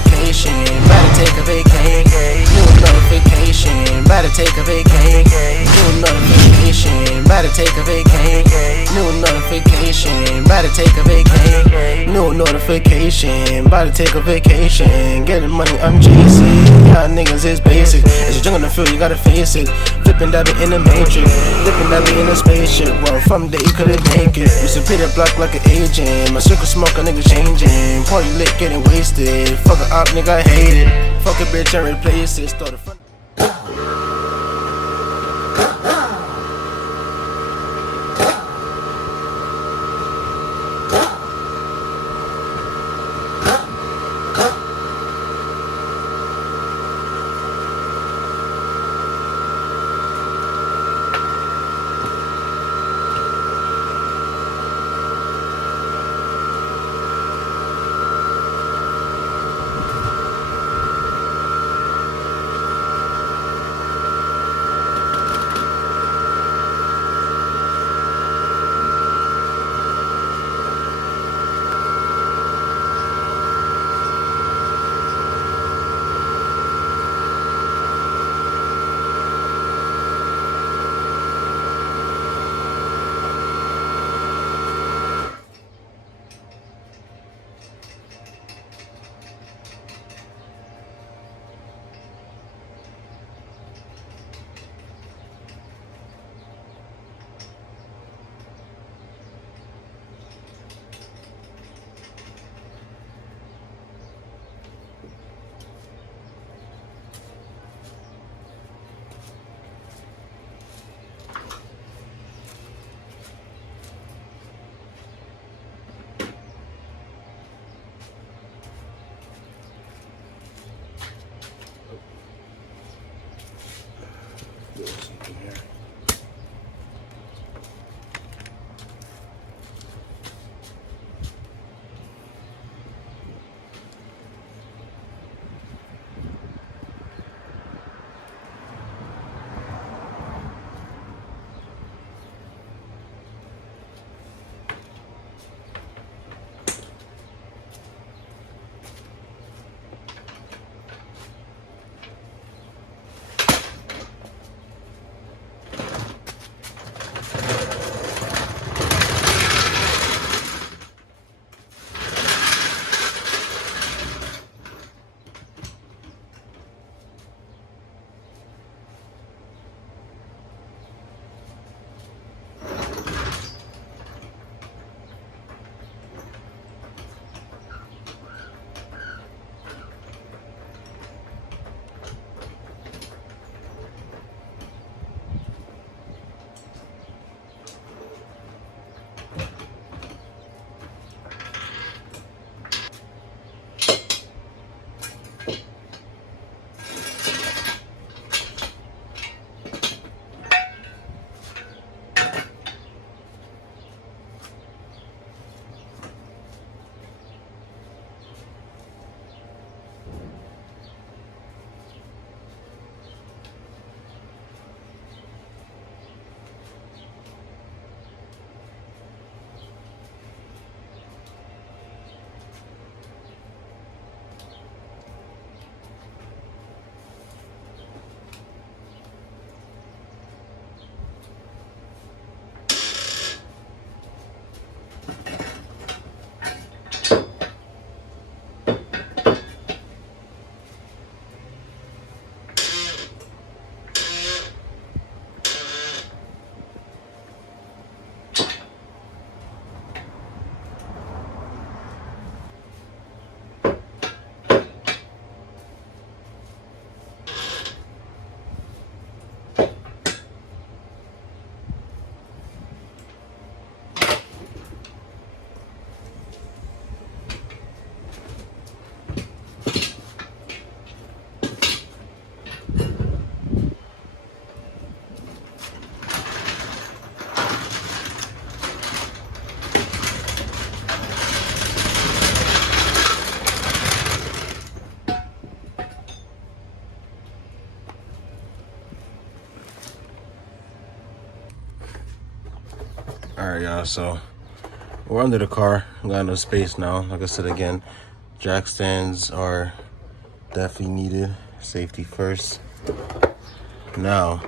notification, about to take a vacation. New notification, about to take a vacation. New notification, about to take a vacation. New notification, about to take a vacation. New notification, about to take a vacation. Getting money, I'm chasing. Y'all niggas is basic. As a jungle in the field, you gotta face it. Flipping dabbing in the matrix, flipping dabbing in a spaceship. Well, from the you couldn't make it. Used to pay the block like an agent. My circle smoke, a nigga changing. Party lit, getting wasted. Fuck it up, nigga, I hate it. Fuck a bitch and replace it. Start a fun. Alright, y'all, so we're under the car. We got no space now. Like I said again, jack stands are Definitely needed. Safety first. Now,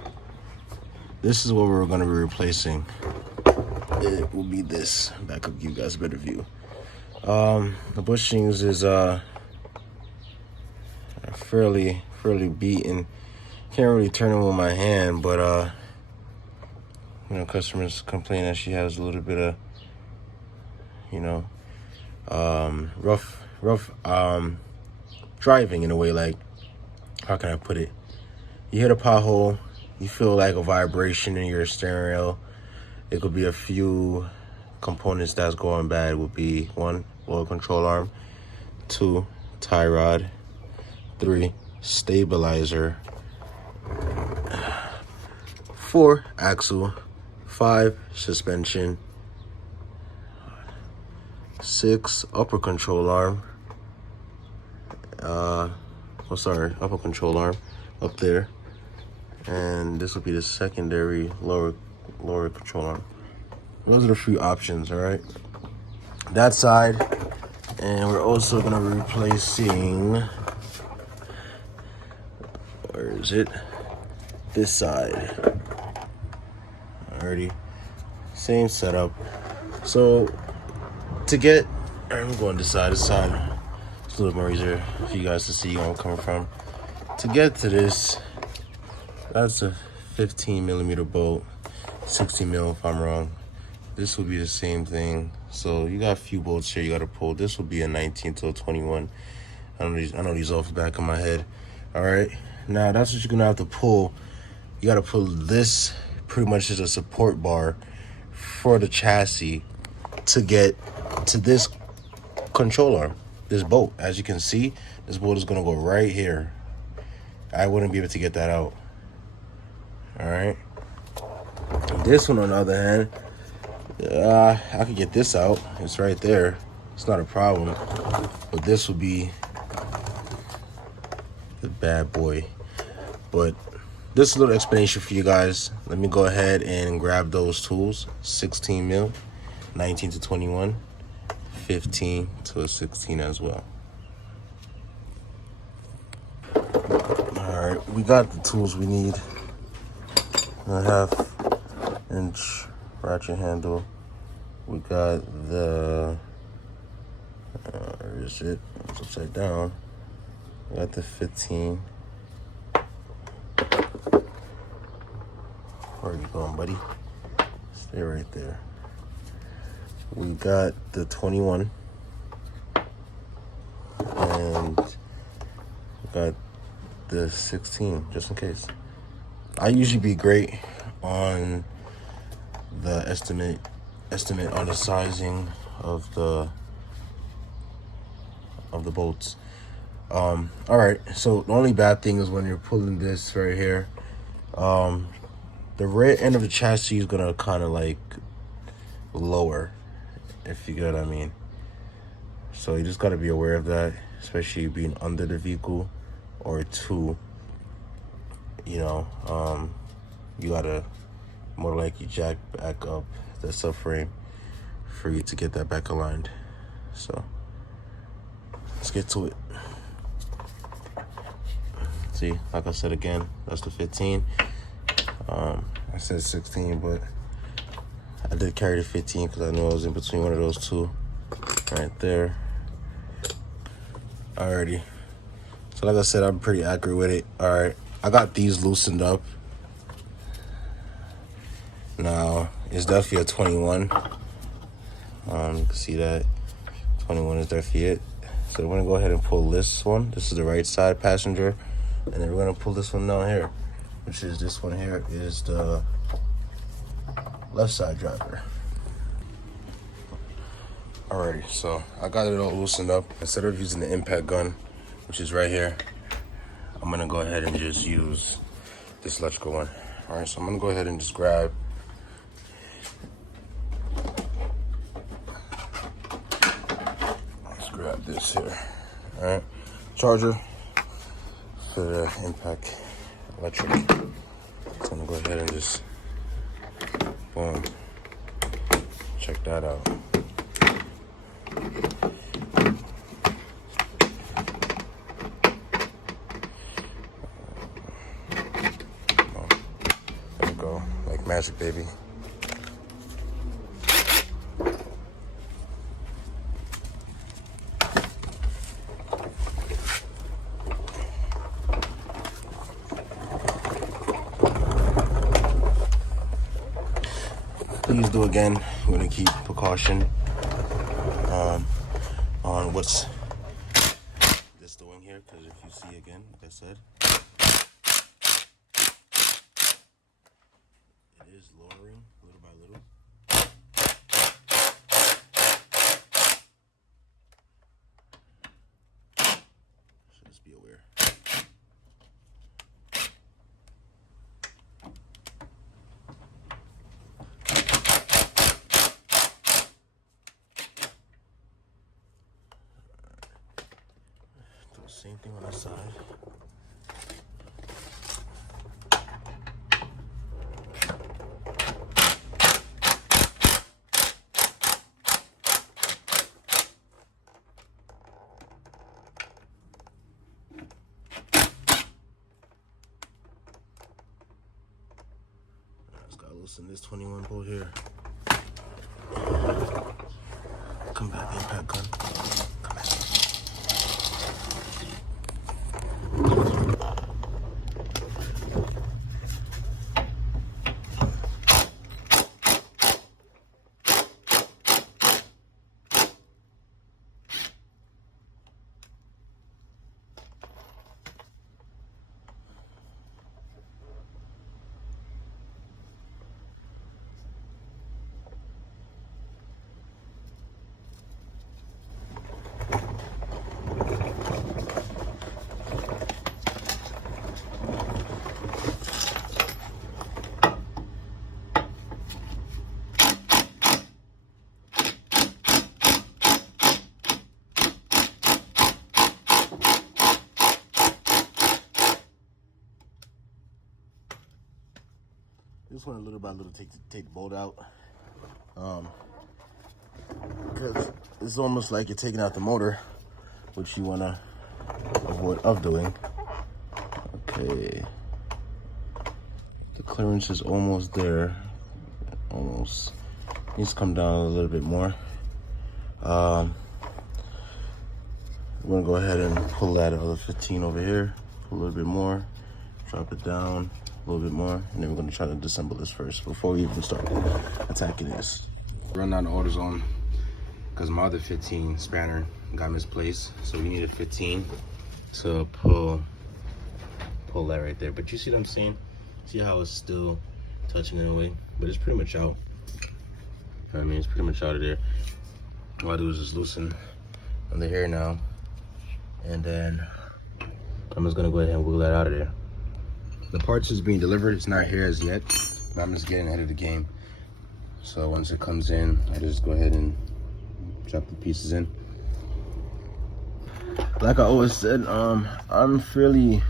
this is what we're going to be replacing. It will be this. Back up, give you guys a better view. The bushings is fairly beaten. Can't really turn it with my hand, but you know, customers complain that she has a little bit of, you know, rough driving in a way. Like, how can I put it? You hit a pothole, you feel like a vibration in your steering wheel. It could be a few components that's going bad. Would be 1, oil control arm, 2, tie rod, 3, stabilizer, 4, axle, 5, suspension, 6, upper control arm. Upper control arm up there, and this will be the secondary lower control arm. Those are the few options. All right, that side, and we're also gonna be replacing, where is it? This side. Alrighty, same setup. So to get, I'm going this side. It's a little more easier for you guys to see where I'm coming from. To get to this, that's a 15 millimeter bolt, 60 mil if I'm wrong. This will be the same thing. So you got a few bolts here you got to pull. This will be a 19 to a 21. I know these off the back of my head. All right, now that's what you're gonna have to pull. You got to pull this pretty much as a support bar for the chassis to get to this control arm. This bolt, as you can see, this bolt is gonna go right here. I wouldn't be able to get that out. All right. This one, on the other hand, I could get this out. It's right there. It's not a problem. But this will be the bad boy. But this is a little explanation for you guys. Let me go ahead and grab those tools. 16 mil, 19 to 21. 15 to a 16 as well. All right, we got the tools we need. A 1/2 inch ratchet handle. We got the, where is it? It's upside down. We got the 15. Where are you going, buddy? Stay right there. We got the 21, and we got the 16, just in case. I usually be great on the estimate on the sizing of the bolts. All right, so the only bad thing is when you're pulling this right here, the rear end of the chassis is gonna kind of like lower, if you get what I mean. So you just got to be aware of that, especially being under the vehicle, or 2, you know, you got to more likely jack back up the subframe for you to get that back aligned. So let's get to it. See, like I said again, that's the 15. I said 16, but I did carry the 15 because I knew I was in between one of those two right there. Alrighty. So like I said, I'm pretty accurate with it. Alright, I got these loosened up. Now, it's definitely a 21. You can see that. 21 is definitely it. So we're going to go ahead and pull this one. This is the right side passenger. And then we're going to pull this one down here, which is this one here is the left side driver. Alrighty, so I got it all loosened up. Instead of using the impact gun, which is right here, I'm gonna go ahead and just use this electrical one. Alright, so I'm gonna go ahead and just grab this here. Alright, charger for the impact electric. So I'm gonna go ahead and just boom, check that out. Magic, baby. Please do again. We're gonna keep precaution on what's this doing here, because if you see again, like I said, it is lowering little by little. So just be aware. Same thing on this side. Just gotta loosen this 21 bolt here. Come back, impact gun. Come back. Just want to little by little take the bolt out, because it's almost like you're taking out the motor, which you want to avoid of doing. Okay, the clearance is almost there, almost needs to come down a little bit more. We're gonna go ahead and pull that other 15 over here, pull a little bit more, drop it down a little bit more, and then we're going to try to disassemble this first before we even start attacking this. Run down the AutoZone because my other 15 spanner got misplaced, so we need a 15 to pull that right there. But you see what I'm saying? See how it's still touching in a way, but it's pretty much out. I mean, it's pretty much out of there. All I do is just loosen on the hair now, and then I'm just gonna go ahead and wiggle that out of there. The parts is being delivered, it's not here as yet, but I'm just getting ahead of the game. So once it comes in, I just go ahead and drop the pieces in. Like I always said, I'm fairly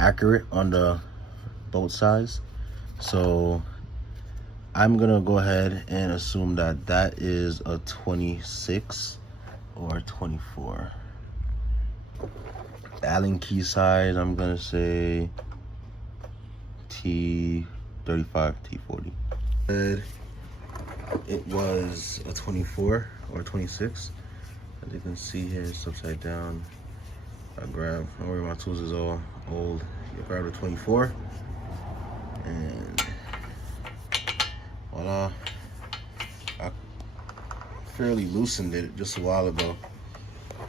accurate on the bolt size. So I'm gonna go ahead and assume that that is a 26 or 24. The Allen key size, I'm gonna say T35, T40. It was a 24 or 26. As you can see here, it's upside down. Don't worry, my tools is all old. You grab a 24, and voila. I fairly loosened it just a while ago.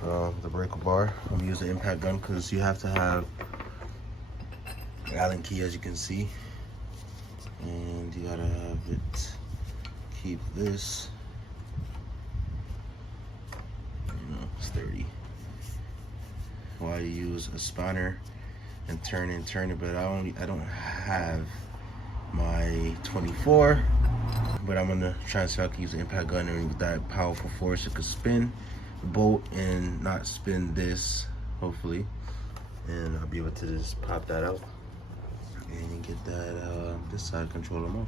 The breaker bar. I'm gonna use the impact gun because you have to have Allen key, as you can see, and you gotta have it keep this, sturdy while you use a spanner and turn it. But I don't have my 24, but I'm gonna try and see if I can use the impact gun, and with that powerful force it could spin the bolt and not spin this, hopefully, and I'll be able to just pop that out and get that this side controller off.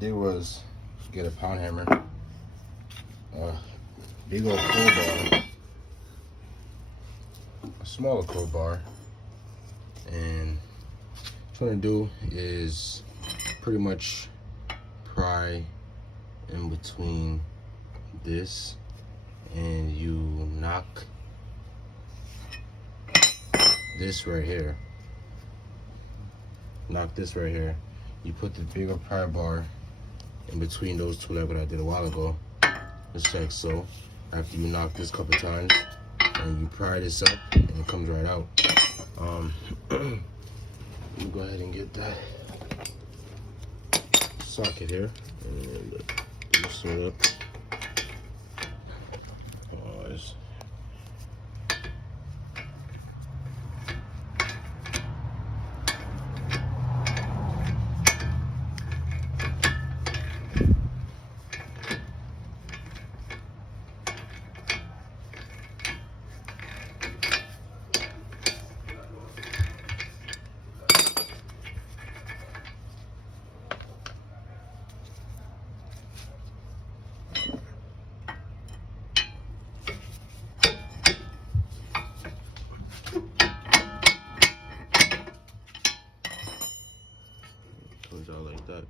did was get a pound hammer, big old crowbar, a smaller crowbar, and what I'm gonna do is pretty much pry in between this, and you knock this right here. Knock this right here. You put the bigger pry bar in between those two, like what I did a while ago, just like so. After you knock this a couple times, and you pry this up, and it comes right out. Let me go ahead and get that socket here, and loosen it up. Out like that.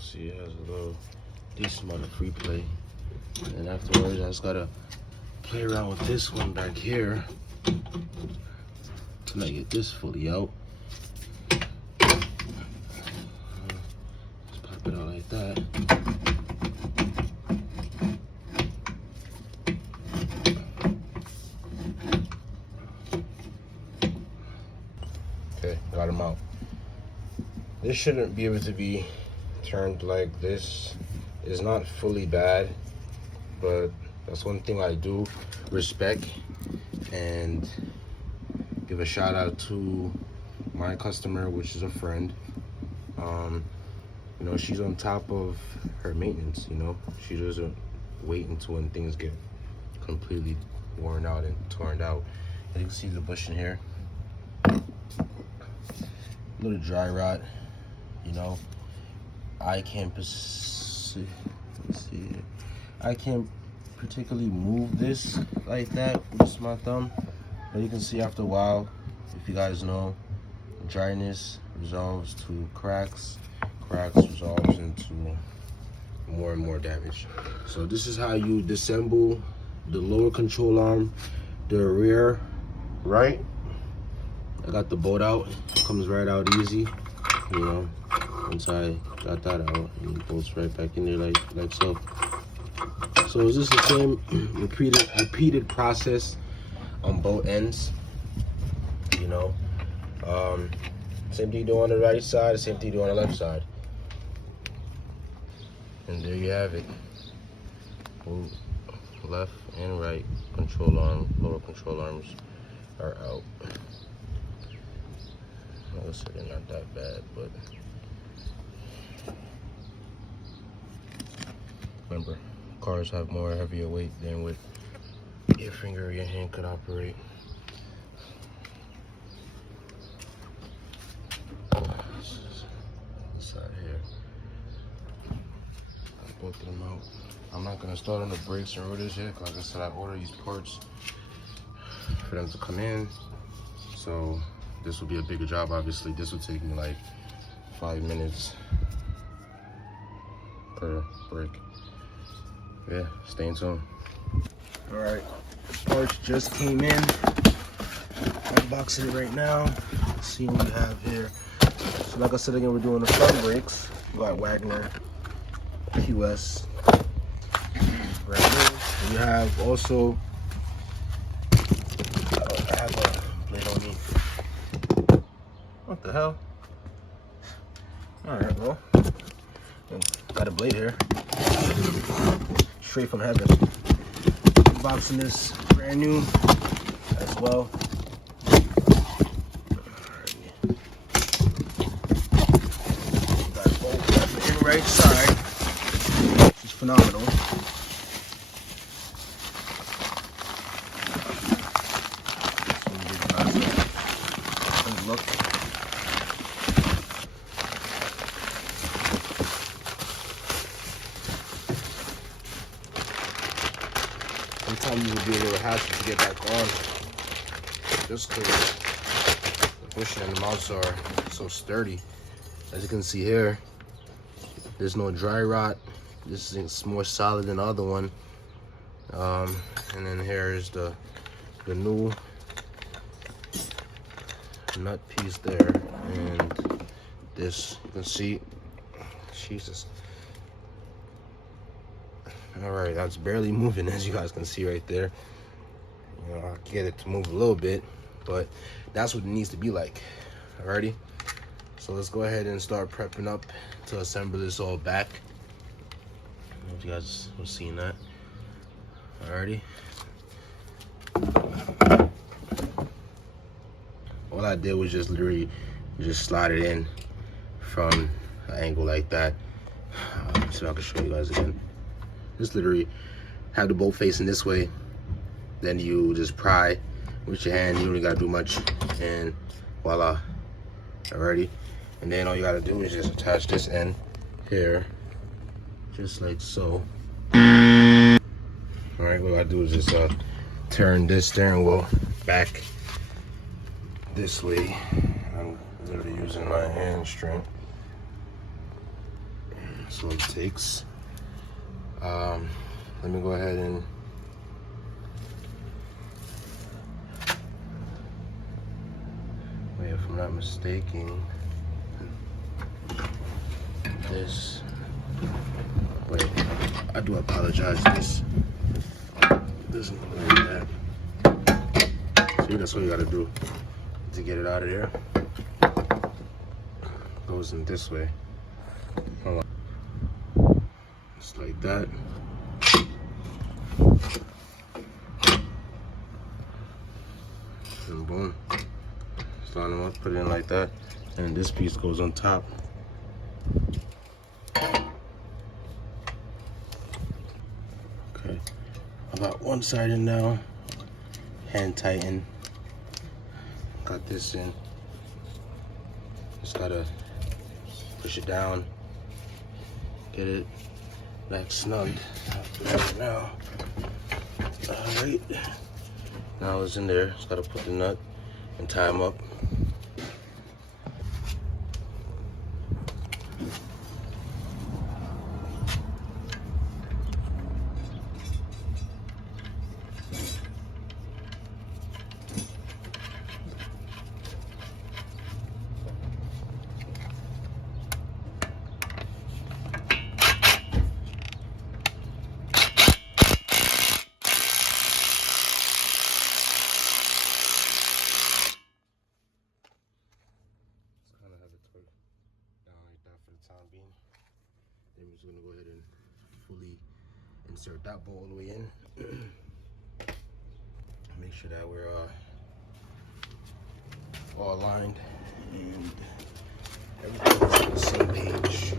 See, it has a little decent amount of free play, and afterwards I just gotta play around with this one back here till I get this fully out. Just pop it out like that. Okay, got him out. This shouldn't be able to be turned like this. It's not fully bad, but that's one thing I do respect and give a shout out to my customer, which is a friend. You know, she's on top of her maintenance, you know. She doesn't wait until when things get completely worn out and torn out. And you can see the bushing here. Little dry rot. You know, I can't particularly move this like that with just my thumb, but you can see after a while, if you guys know, dryness resolves to cracks, cracks resolves into more and more damage. So this is how you disassemble the lower control arm, the rear right. I got the bolt out, it comes right out easy, you know. Once I got that out, and it bolts right back in there like so. So it's just the same repeated process on both ends, you know. Same thing you do on the right side, same thing you do on the left side. And there you have it. Both left and right control arm, lower control arms are out. Like I said, they're not that bad, but remember, cars have more heavier weight than what your finger or your hand could operate. This side here. Got both of them out. I'm not gonna start on the brakes and rotors yet, because like I said, I ordered these parts for them to come in. So this will be a bigger job. Obviously, this will take me like 5 minutes per brake. Yeah, stay tuned. All right, parts just came in. Unboxing it right now. Let's see what we have here. So like I said again, we're doing the front brakes. We got Wagner QS right here. We have also, I have a blade on me. What the hell? All right, well, got a blade here. Straight from heaven. Unboxing this brand new as well. Got both left and right side, which is phenomenal. Look. sometimes it will be a little hassle to get back on, just because the bushing and the mounts are so sturdy. As you can see here, there's no dry rot. This is more solid than the other one. And then here is the new nut piece there, and this, you can see, Jesus. All right, that's barely moving, as you guys can see right there. You know, I get it to move a little bit, but that's what it needs to be like. Alrighty, so let's go ahead and start prepping up to assemble this all back. I don't know if you guys were seeing that. Alrighty. All I did was just literally just slide it in from an angle like that. So I can show you guys again. Just literally have the bolt facing this way. Then you just pry with your hand. You don't really gotta do much, and voila. Alrighty. And then all you gotta do is just attach this end here, just like so. Alright, what I do is just turn this steering wheel back this way. I'm literally using my hamstring. That's what it takes. Let me go ahead and wait, if I'm not mistaken, this, wait, I do apologize, this doesn't look like that. See, that's what you gotta do to get it out of there. Goes in this way. Hold on. Just like that. And boom. Line them up, put it in like that. And this piece goes on top. Okay. I got one side in now. Hand tighten. Got this in. Just gotta push it down. Get it back snugged. Now. Alright. Now it's in there. Just gotta put the nut and tie them up. Then we're just gonna go ahead and fully insert that bolt all the way in. Make sure that we're all aligned and everything's on the same page.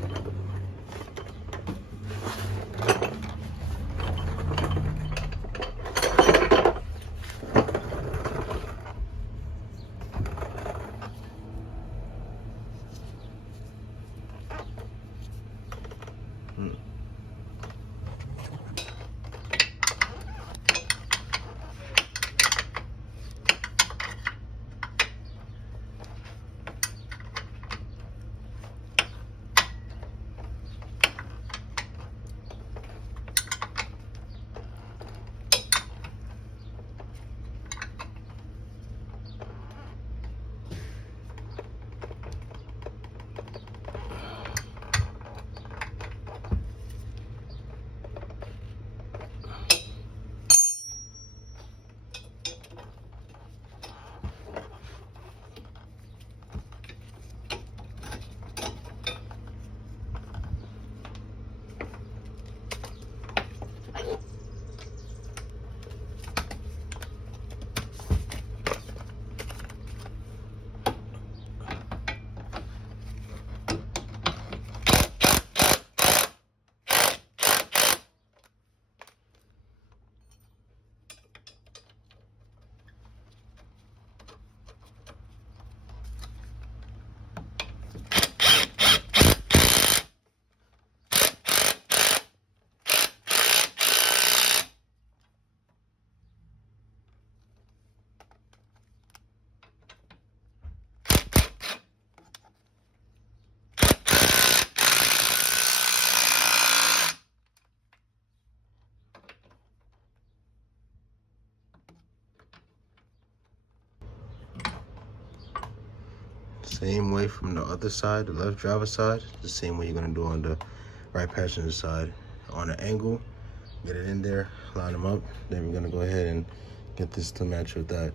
Same way from the other side, the left driver side, the same way you're gonna do on the right passenger side. On an angle, get it in there, line them up. Then we're gonna go ahead and get this to match with that.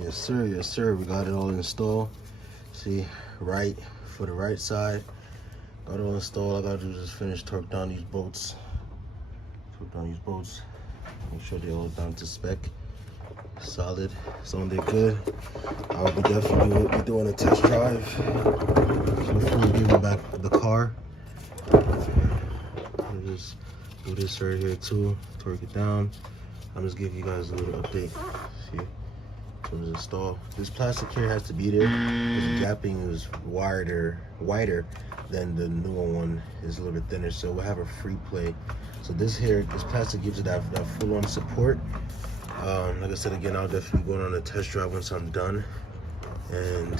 Yes sir, yes sir, we got it all installed. See, right for the right side, got it all installed. All I gotta do is just finish torque down these bolts. Make sure they're all down to spec. Solid, so they're good. I will be definitely be doing a test drive before we give them back the car. I'll just do this right here too, torque it down. I'll just give you guys a little update. See? So it's installed. This plastic here has to be there because the gapping is wider than the newer one. Is a little bit thinner, so we'll have a free play. So this plastic gives it that full-on support. Like I said again, I'll definitely go on a test drive once I'm done and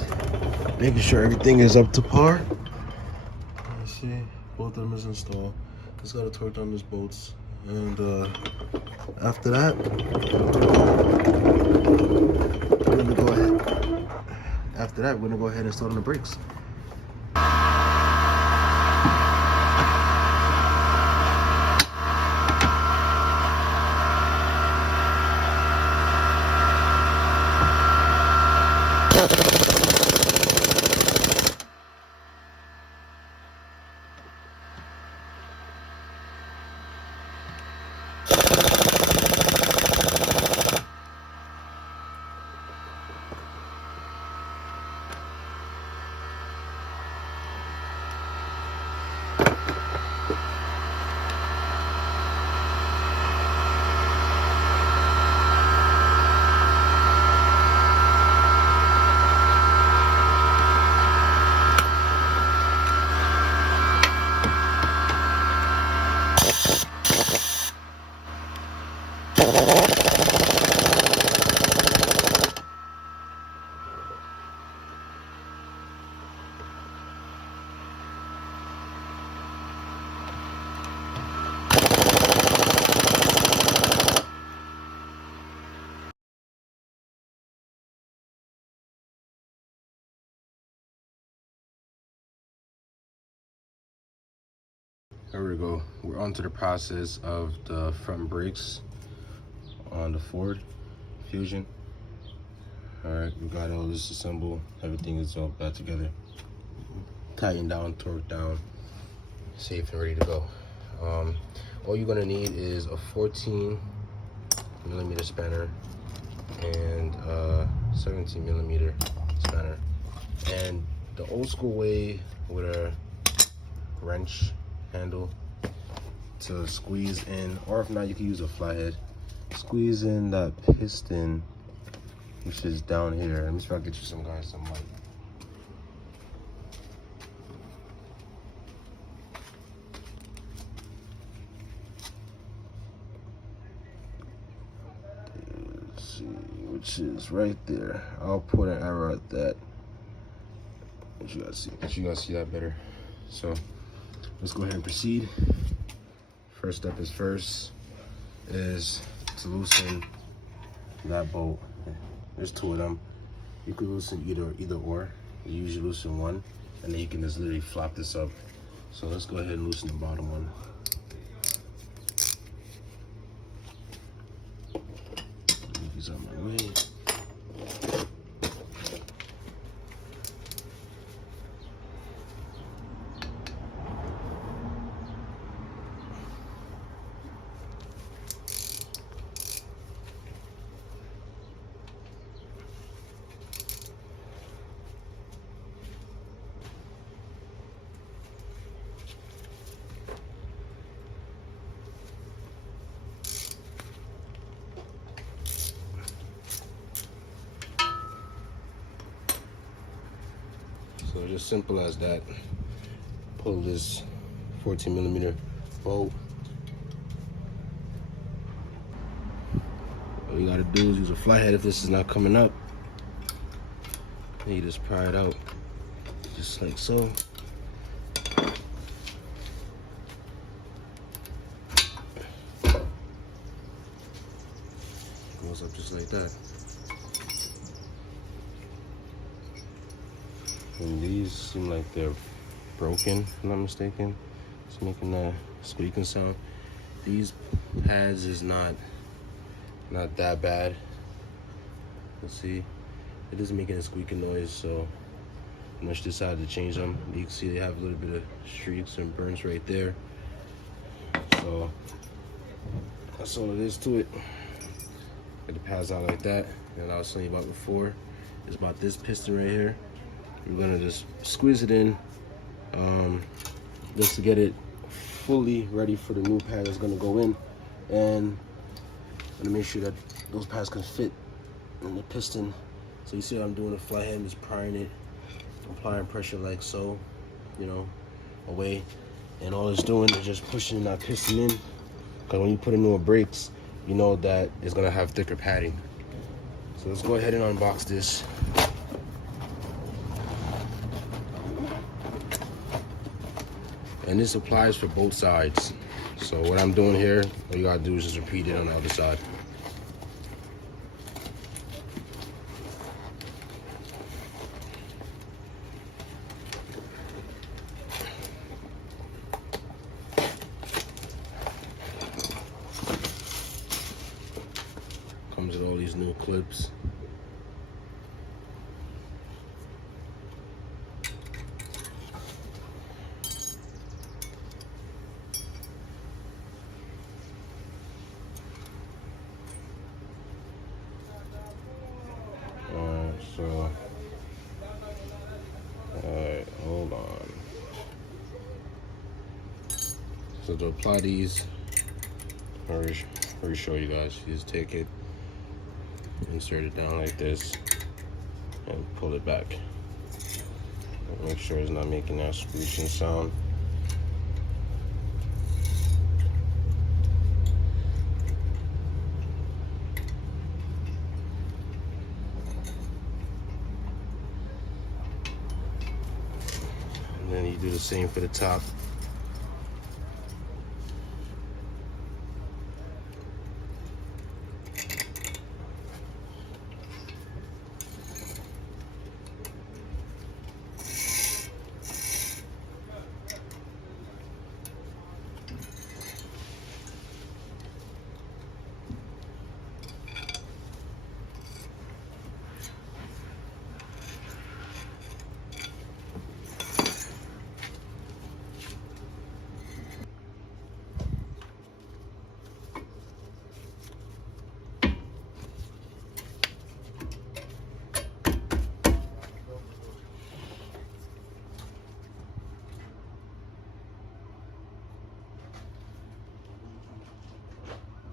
making sure everything is up to par. Let's see, both of them is installed. Just gotta torque down these bolts, and after that, we're gonna go ahead. After that, we're gonna go ahead and start on the brakes. There we go. We're on to the process of the front brakes on the Ford Fusion. All right, we got all this assembled. Everything is all back together. Tightened down, torqued down, safe and ready to go. All you're gonna need is a 14mm spanner and a 17mm spanner. And the old school way with a wrench handle to squeeze in, or if not, you can use a flathead. Squeeze in that piston, which is down here. Let me try to get you some light. Let's see, which is right there. I'll put an arrow at that. You guys see that better. So let's go ahead and proceed. First step is to loosen that bolt. There's two of them. You can loosen either or. You usually loosen one, and then you can just literally flop this up. So let's go ahead and loosen the bottom one. Move these out of my way. just simple as that. Pull this 14mm bolt. All you gotta do is use a flathead if this is not coming up. And you just pry it out, just like so. Goes up just like that. And these seem like they're broken, if I'm not mistaken. It's making that squeaking sound. These pads is not that bad. Let's see. It doesn't make any squeaking noise, so I just decided to change them. You can see they have a little bit of streaks and burns right there. So that's all it is to it. Get the pads out like that. And I was telling you about before, it's about this piston right here. We're gonna just squeeze it in, just to get it fully ready for the new pad that's gonna go in, and I'm gonna make sure that those pads can fit in the piston. So you see what I'm doing? The flathead is prying it, applying pressure like so, you know, away, and all it's doing is just pushing that piston in. Because when you put in newer brakes, you know that it's gonna have thicker padding. So let's go ahead and unbox this. And this applies for both sides. So what I'm doing here, all you gotta do is just repeat it on the other side. Comes with all these new clips. Alright, hold on. So to apply these, I'll show you guys. You just take it, insert it down like this, and pull it back. Make sure it's not making that screeching sound. And then you do the same for the top.